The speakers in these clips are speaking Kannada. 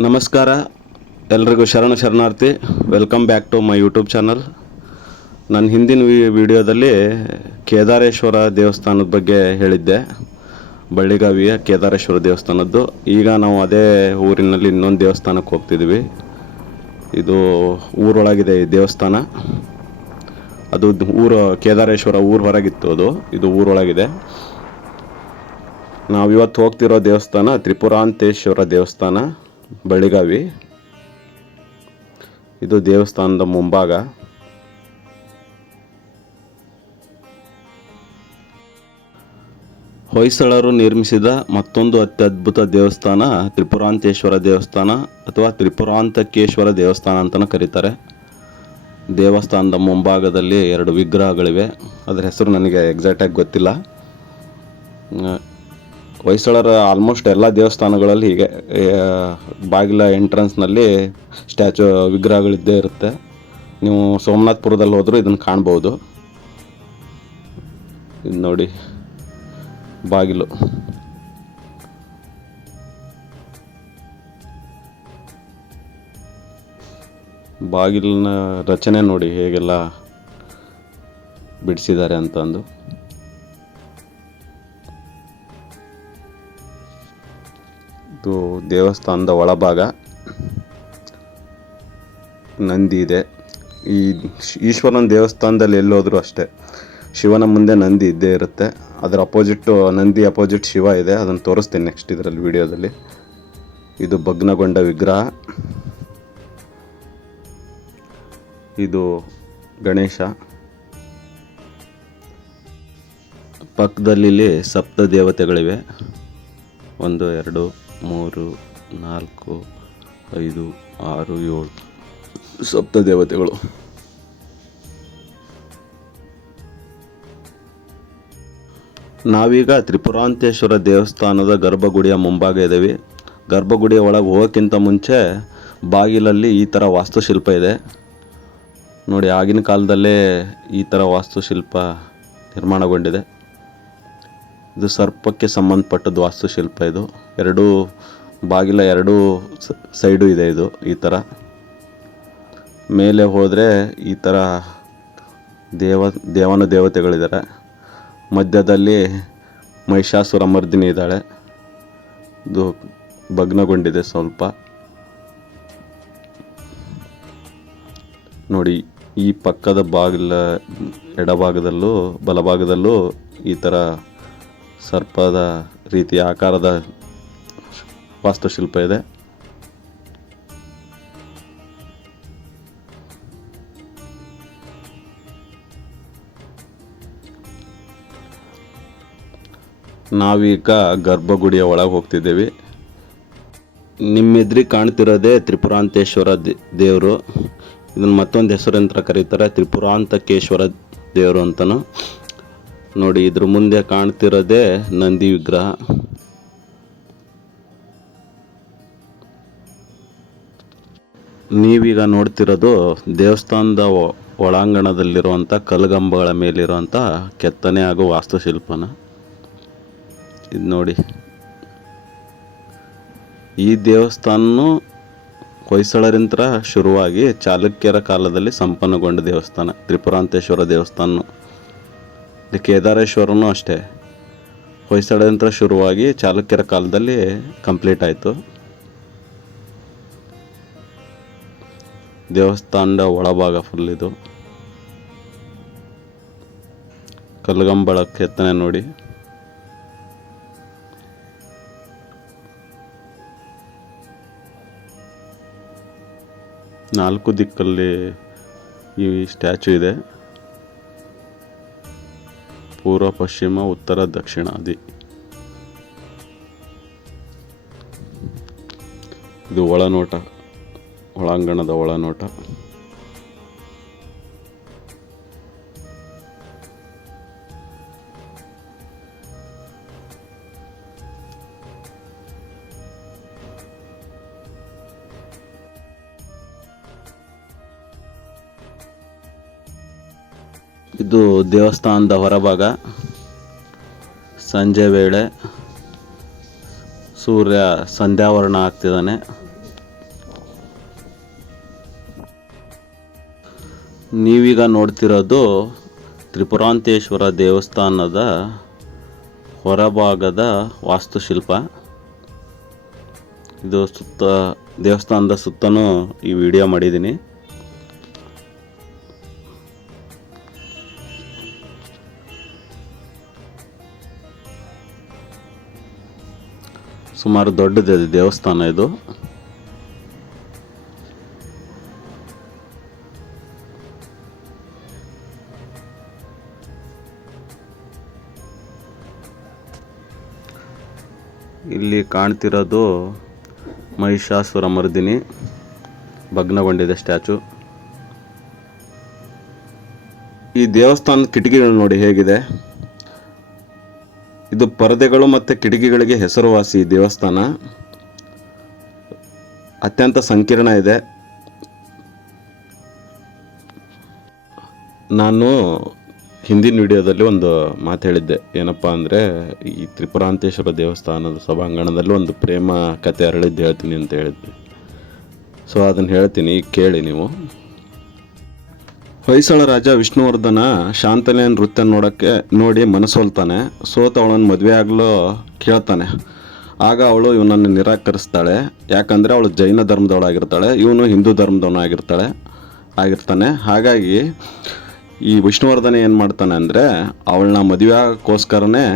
ನಮಸ್ಕಾರ, ಎಲ್ರಿಗೂ ಶರಣಾರ್ಥಿ. Welcome back to my YouTube channel. ನಾನು ಹಿಂದಿನ ವಿಡಿಯೋದಲ್ಲಿ ಕೇದಾರೇಶ್ವರ ದೇವಸ್ಥಾನದ ಬಗ್ಗೆ ಹೇಳಿದ್ದೆ, ಬಳ್ಳಿಗಾವಿಯ ಕೇದಾರೇಶ್ವರ ದೇವಸ್ಥಾನದ್ದು. ಈಗ ನಾವು ಅದೇ ಊರಿನಲ್ಲಿ ಇನ್ನೊಂದು ದೇವಸ್ಥಾನಕ್ಕೆ ಹೋಗ್ತಿದ್ದೀವಿ. ಇದು ಊರೊಳಗಿದೆ ಈ ದೇವಸ್ಥಾನ. ಅದು ಕೇದಾರೇಶ್ವರ ಊರು ಹೊರಗಿತ್ತು, ಇದು ಊರೊಳಗಿದೆ. ನಾವಿವತ್ತು ಹೋಗ್ತಿರೋ ದೇವಸ್ಥಾನ ತ್ರಿಪುರಾಂತೇಶ್ವರ ದೇವಸ್ಥಾನ, ಬಳ್ಳಿಗಾವಿ. ಇದು ದೇವಸ್ಥಾನದ ಮುಂಭಾಗ. ಹೊಯ್ಸಳರು ನಿರ್ಮಿಸಿದ ಮತ್ತೊಂದು ಅತ್ಯದ್ಭುತ ದೇವಸ್ಥಾನ ತ್ರಿಪುರಾಂತೇಶ್ವರ ದೇವಸ್ಥಾನ ಅಥವಾ ತ್ರಿಪುರಾಂತಕೇಶ್ವರ ದೇವಸ್ಥಾನ ಅಂತಲೂ ಕರೀತಾರೆ. ದೇವಸ್ಥಾನದ ಮುಂಭಾಗದಲ್ಲಿ 2 ವಿಗ್ರಹಗಳಿವೆ. ಅದರ ಹೆಸರು ನನಗೆ ಎಕ್ಸಾಕ್ಟಾಗಿ ಗೊತ್ತಿಲ್ಲ. ಹೊಯ್ಸಳರ ಆಲ್ಮೋಸ್ಟ್ ಎಲ್ಲ ದೇವಸ್ಥಾನಗಳಲ್ಲಿ ಹೀಗೆ ಬಾಗಿಲ ಎಂಟ್ರೆನ್ಸ್ನಲ್ಲಿ ವಿಗ್ರಹಗಳಿದ್ದೇ ಇರುತ್ತೆ. ನೀವು ಸೋಮನಾಥ್ಪುರದಲ್ಲಿ ಹೋದರೂ ಇದನ್ನು ಕಾಣ್ಬೋದು. ಇದು ನೋಡಿ ಬಾಗಿಲು. ಬಾಗಿಲಿನ ರಚನೆ ನೋಡಿ ಹೇಗೆಲ್ಲ ಬಿಡಿಸಿದ್ದಾರೆ ಅಂತಂದು. ಇದು ದೇವಸ್ಥಾನದ ಒಳಭಾಗ. ನಂದಿ ಇದೆ. ಈ ಈಶ್ವರನ ದೇವಸ್ಥಾನದಲ್ಲಿ ಎಲ್ಲೋದ್ರೂ ಅಷ್ಟೇ, ಶಿವನ ಮುಂದೆ ನಂದಿ ಇದ್ದೇ ಇರುತ್ತೆ. ಅದರ ನಂದಿ ಅಪೋಸಿಟ್ ಶಿವ ಇದೆ. ಅದನ್ನು ತೋರಿಸ್ತೀನಿ ನೆಕ್ಸ್ಟ್ ಇದರಲ್ಲಿ ವಿಡಿಯೋದಲ್ಲಿ. ಇದು ಭಗ್ನಗೊಂಡ ವಿಗ್ರಹ. ಇದು ಗಣೇಶ. ಪಕ್ಕದಲ್ಲಿ 7 ದೇವತೆಗಳಿವೆ. 1 2 3 4 5 6 7 7 ದೇವತೆಗಳು. ನಾವೀಗ ತ್ರಿಪುರಾಂತೇಶ್ವರ ದೇವಸ್ಥಾನದ ಗರ್ಭಗುಡಿಯ ಮುಂಭಾಗ ಇದ್ದೀವಿ. ಗರ್ಭಗುಡಿಯ ಒಳಗೆ ಹೋಗೋಕ್ಕಿಂತ ಮುಂಚೆ ಬಾಗಿಲಲ್ಲಿ ಈ ಥರ ವಾಸ್ತುಶಿಲ್ಪ ಇದೆ ನೋಡಿ. ಆಗಿನ ಕಾಲದಲ್ಲೇ ಈ ಥರ ವಾಸ್ತುಶಿಲ್ಪ ನಿರ್ಮಾಣಗೊಂಡಿದೆ. ಇದು ಸರ್ಪಕ್ಕೆ ಸಂಬಂಧಪಟ್ಟದ್ದು ವಾಸ್ತುಶಿಲ್ಪ. ಇದು 2 ಬಾಗಿಲ 2 ಸೈಡು ಇದೆ. ಇದು ಈ ಥರ ಮೇಲೆ ಹೋದರೆ ಈ ಥರ ದೇವತೆಗಳಿದ್ದಾರೆ. ಮಧ್ಯದಲ್ಲಿ ಮಹಿಷಾಸುರ ಮರ್ದಿನಿ ಇದ್ದಾಳೆ. ಇದು ಭಗ್ನಗೊಂಡಿದೆ ಸ್ವಲ್ಪ ನೋಡಿ. ಈ ಪಕ್ಕದ ಬಾಗಿಲ ಎಡಭಾಗದಲ್ಲೂ ಬಲಭಾಗದಲ್ಲೂ ಈ ಥರ ಸರ್ಪದ ರೀತಿಯ ಆಕಾರದ ವಾಸ್ತುಶಿಲ್ಪ ಇದೆ. ನಾವೀಗ ಗರ್ಭಗುಡಿಯ ಒಳಗೆ ಹೋಗ್ತಿದ್ದೇವೆ. ನಿಮ್ಮೆದ್ರಿಗೆ ಕಾಣ್ತಿರೋದೇ ತ್ರಿಪುರಾಂತೇಶ್ವರ ದೇವರು. ಇದನ್ನು ಮತ್ತೊಂದು ಹೆಸರಂತ ಕರೀತಾರೆ, ತ್ರಿಪುರಾಂತಕೇಶ್ವರ ದೇವರು ಅಂತಲೂ. ನೋಡಿ, ಇದ್ರ ಮುಂದೆ ಕಾಣ್ತಿರೋದೇ ನಂದಿ ವಿಗ್ರಹ. ನೀವೀಗ ನೋಡ್ತಿರೋದು ದೇವಸ್ಥಾನದ ಒಳಾಂಗಣದಲ್ಲಿರುವಂಥ ಕಲ್ಗಂಬಗಳ ಮೇಲಿರುವಂಥ ಕೆತ್ತನೆ ಹಾಗೂ ವಾಸ್ತುಶಿಲ್ಪನ. ಇದು ನೋಡಿ, ಈ ದೇವಸ್ಥಾನ ಹೊಯ್ಸಳರಿಂದ ಶುರುವಾಗಿ ಚಾಲುಕ್ಯರ ಕಾಲದಲ್ಲಿ ಸಂಪನ್ನಗೊಂಡ ದೇವಸ್ಥಾನ ತ್ರಿಪುರಾಂತೇಶ್ವರ ದೇವಸ್ಥಾನ. ಕೇದಾರೇಶ್ವರನೂ ಅಷ್ಟೇ, ಹೊಯ್ಸಳರಿಂದ ಶುರುವಾಗಿ ಚಾಲುಕ್ಯರ ಕಾಲದಲ್ಲಿ ಕಂಪ್ಲೀಟ್ ಆಯಿತು. ದೇವಸ್ಥಾನದ ಒಳಭಾಗ ಫುಲ್ ಇದು ಕಲ್ಗಂಬಳ ಕೆತ್ತನೆ ನೋಡಿ. ನಾಲ್ಕು ದಿಕ್ಕಲ್ಲಿ ಈ ಸ್ಟ್ಯಾಚು ಇದೆ. ಪೂರ್ವ, ಪಶ್ಚಿಮ, ಉತ್ತರ, ದಕ್ಷಿಣ ಆದಿ. ಇದು ಒಳನೋಟ, ಒಳಾಂಗಣದ ಒಳನೋಟ. ಇದು ದೇವಸ್ಥಾನದ ಹೊರಭಾಗ. ಸಂಜೆ ವೇಳೆ ಸೂರ್ಯ ಸಂಧ್ಯಾವರ್ಣ ಆಗ್ತಿದ್ದಾನೆ. ನೀವೀಗ ನೋಡ್ತಿರೋದು ತ್ರಿಪುರಾಂತೇಶ್ವರ ದೇವಸ್ಥಾನದ ಹೊರಭಾಗದ ವಾಸ್ತುಶಿಲ್ಪ. ಇದು ದೇವಸ್ಥಾನದ ಸುತ್ತಲೂ ಈ ವಿಡಿಯೋ ಮಾಡಿದ್ದೀನಿ. ಸುಮಾರು ದೊಡ್ಡದಿದೆ ದೇವಸ್ಥಾನ ಇದು. ಇಲ್ಲಿ ಕಾಣ್ತಿರೋದು ಮಹಿಷಾಸುರ ಮರ್ದಿನಿ ಭಗ್ನಗೊಂಡಿದೆ ಸ್ಟ್ಯಾಚು. ಈ ದೇವಸ್ಥಾನದ ಕಿಟಕಿಗಳು ನೋಡಿ ಹೇಗಿದೆ. ಇದು ಪರದೆಗಳು ಮತ್ತು ಕಿಟಕಿಗಳಿಗೆ ಹೆಸರುವಾಸಿ. ಈ ದೇವಸ್ಥಾನ ಅತ್ಯಂತ ಸಂಕೀರ್ಣ ಇದೆ. ನಾನು ಹಿಂದಿನ ವಿಡಿಯೋದಲ್ಲಿ ಒಂದು ಮಾತು ಹೇಳಿದ್ದೆ, ಏನಪ್ಪ ಅಂದರೆ ಈ ತ್ರಿಪುರಾಂತೇಶ್ವರ ದೇವಸ್ಥಾನದ ಸಭಾಂಗಣದಲ್ಲಿ ಒಂದು ಪ್ರೇಮ ಕಥೆ ಅರಳಿದ್ದು ಹೇಳ್ತೀನಿ ಅಂತ ಹೇಳಿದ್ದೆ. ಸೊ ಅದನ್ನು ಹೇಳ್ತೀನಿ, ಕೇಳಿ ನೀವು. ಹೊಯ್ಸಳ ರಾಜ ವಿಷ್ಣುವರ್ಧನ ಶಾಂತಲೆಯ ನೃತ್ಯ ನೋಡಿ ಮನಸೋಲ್ತಾನೆ. ಸೋತ ಅವಳನ್ನು ಮದುವೆ ಆಗಲು ಕೇಳ್ತಾನೆ. ಆಗ ಅವಳು ಇವನನ್ನು ನಿರಾಕರಿಸ್ತಾಳೆ. ಯಾಕಂದರೆ ಅವಳು ಜೈನ ಧರ್ಮದವಳಾಗಿರ್ತಾಳೆ, ಇವನು ಹಿಂದೂ ಧರ್ಮದವನಾಗಿರ್ತಾನೆ. ಹಾಗಾಗಿ ಈ ವಿಷ್ಣುವರ್ಧನ ಏನು ಮಾಡ್ತಾನೆ ಅಂದರೆ ಅವಳನ್ನ ಮದುವೆ ಆಗೋಕ್ಕೋಸ್ಕರನೇ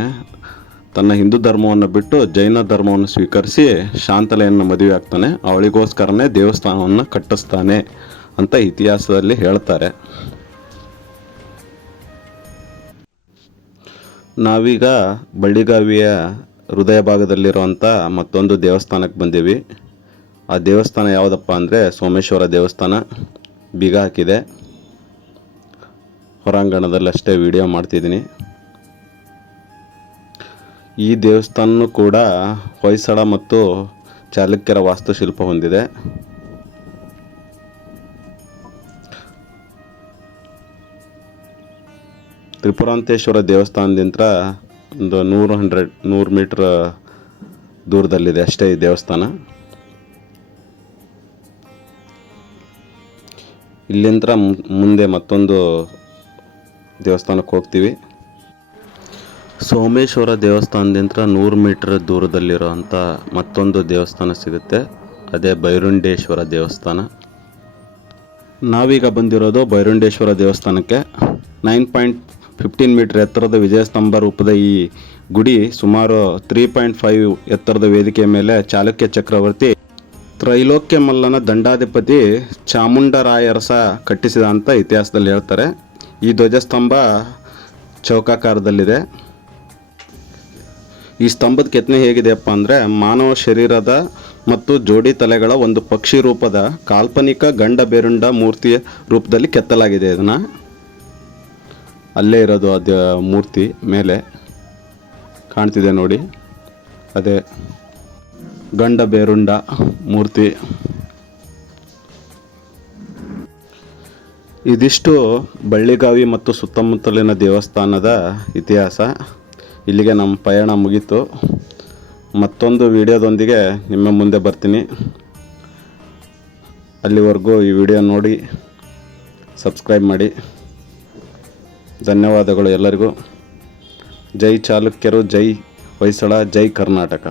ತನ್ನ ಹಿಂದೂ ಧರ್ಮವನ್ನು ಬಿಟ್ಟು ಜೈನ ಧರ್ಮವನ್ನು ಸ್ವೀಕರಿಸಿ ಶಾಂತಲೆಯನ್ನು ಮದುವೆ ಆಗ್ತಾನೆ. ಅವಳಿಗೋಸ್ಕರನೇ ದೇವಸ್ಥಾನವನ್ನು ಕಟ್ಟಿಸ್ತಾನೆ ಅಂತ ಇತಿಹಾಸದಲ್ಲಿ ಹೇಳ್ತಾರೆ. ನಾವೀಗ ಬಳ್ಳಿಗಾವಿಯ ಹೃದಯ ಭಾಗದಲ್ಲಿರುವಂಥ ಮತ್ತೊಂದು ದೇವಸ್ಥಾನಕ್ಕೆ ಬಂದೀವಿ. ಆ ದೇವಸ್ಥಾನ ಯಾವುದಪ್ಪ ಅಂದರೆ ಸೋಮೇಶ್ವರ ದೇವಸ್ಥಾನ. ಬೀಗ ಹಾಕಿದೆ. ಹೊರಾಂಗಣದಲ್ಲಿ ಅಷ್ಟೇ ವಿಡಿಯೋ ಮಾಡ್ತಿದ್ದೀನಿ. ಈ ದೇವಸ್ಥಾನ ಕೂಡ ಹೊಯ್ಸಳ ಮತ್ತು ಚಾಲುಕ್ಯರ ವಾಸ್ತುಶಿಲ್ಪ ಹೊಂದಿದೆ. ತ್ರಿಪುರಾಂತೇಶ್ವರ ದೇವಸ್ಥಾನದಿಂದ ಒಂದು 100 ಮೀಟ್ರ್ ದೂರದಲ್ಲಿದೆ ಅಷ್ಟೇ ಈ ದೇವಸ್ಥಾನ. ಇಲ್ಲಿಂದ ಮುಂದೆ ಮತ್ತೊಂದು ದೇವಸ್ಥಾನಕ್ಕೆ ಹೋಗ್ತೀವಿ. ಸೋಮೇಶ್ವರ ದೇವಸ್ಥಾನದಿಂದ 100 ಮೀಟರ್ ದೂರದಲ್ಲಿರುವಂಥ ಮತ್ತೊಂದು ದೇವಸ್ಥಾನ ಸಿಗುತ್ತೆ. ಅದೇ ಭೈರುಂಡೇಶ್ವರ ದೇವಸ್ಥಾನ. ನಾವೀಗ ಬಂದಿರೋದು ಭೈರುಂಡೇಶ್ವರ ದೇವಸ್ಥಾನಕ್ಕೆ. 9.15 ಮೀಟರ್ ಎತ್ತರದ ವಿಜಯಸ್ತಂಭ ರೂಪದ ಈ ಗುಡಿ ಸುಮಾರು 3.5 ಎತ್ತರದ ವೇದಿಕೆಯ ಮೇಲೆ ಚಾಲುಕ್ಯ ಚಕ್ರವರ್ತಿ ತ್ರೈಲೋಕ್ಯ ಮಲ್ಲನ ದಂಡಾಧಿಪತಿ ಚಾಮುಂಡರಾಯರಸ ಕಟ್ಟಿಸಿದ ಅಂತ ಇತಿಹಾಸದಲ್ಲಿ ಹೇಳ್ತಾರೆ. ಈ ಧ್ವಜಸ್ತಂಭ ಚೌಕಾಕಾರದಲ್ಲಿದೆ. ಈ ಸ್ತಂಭದ ಕೆತ್ತನೆ ಹೇಗಿದೆಯಪ್ಪ ಅಂದರೆ ಮಾನವ ಶರೀರದ ಮತ್ತು ಜೋಡಿ ತಲೆಗಳ ಒಂದು ಪಕ್ಷಿ ರೂಪದ ಕಾಲ್ಪನಿಕ ಗಂಡ ಬೇರುಂಡ ಮೂರ್ತಿಯ ರೂಪದಲ್ಲಿ ಕೆತ್ತಲಾಗಿದೆ. ಇದನ್ನು ಅಲ್ಲೇ ಇರೋದು ಅದು ಮೂರ್ತಿ ಮೇಲೆ ಕಾಣ್ತಿದೆ ನೋಡಿ, ಅದೇ ಗಂಡ ಬೇರುಂಡ ಮೂರ್ತಿ. ಇದಿಷ್ಟು ಬಳ್ಳಿಗಾವಿ ಮತ್ತು ಸುತ್ತಮುತ್ತಲಿನ ದೇವಸ್ಥಾನದ ಇತಿಹಾಸ. ಇಲ್ಲಿಗೆ ನಮ್ಮ ಪಯಣ ಮುಗೀತು. ಮತ್ತೊಂದು ವಿಡಿಯೋದೊಂದಿಗೆ ನಿಮ್ಮ ಮುಂದೆ ಬರ್ತೀನಿ. ಅಲ್ಲಿವರೆಗೂ ಈ ವಿಡಿಯೋ ನೋಡಿ ಸಬ್ಸ್ಕ್ರೈಬ್ ಮಾಡಿ. ಧನ್ಯವಾದಗಳು ಎಲ್ಲರಿಗೂ. ಜೈ ಚಾಲುಕ್ಯರು, ಜೈ ಹೊಯ್ಸಳ, ಜೈ ಕರ್ನಾಟಕ.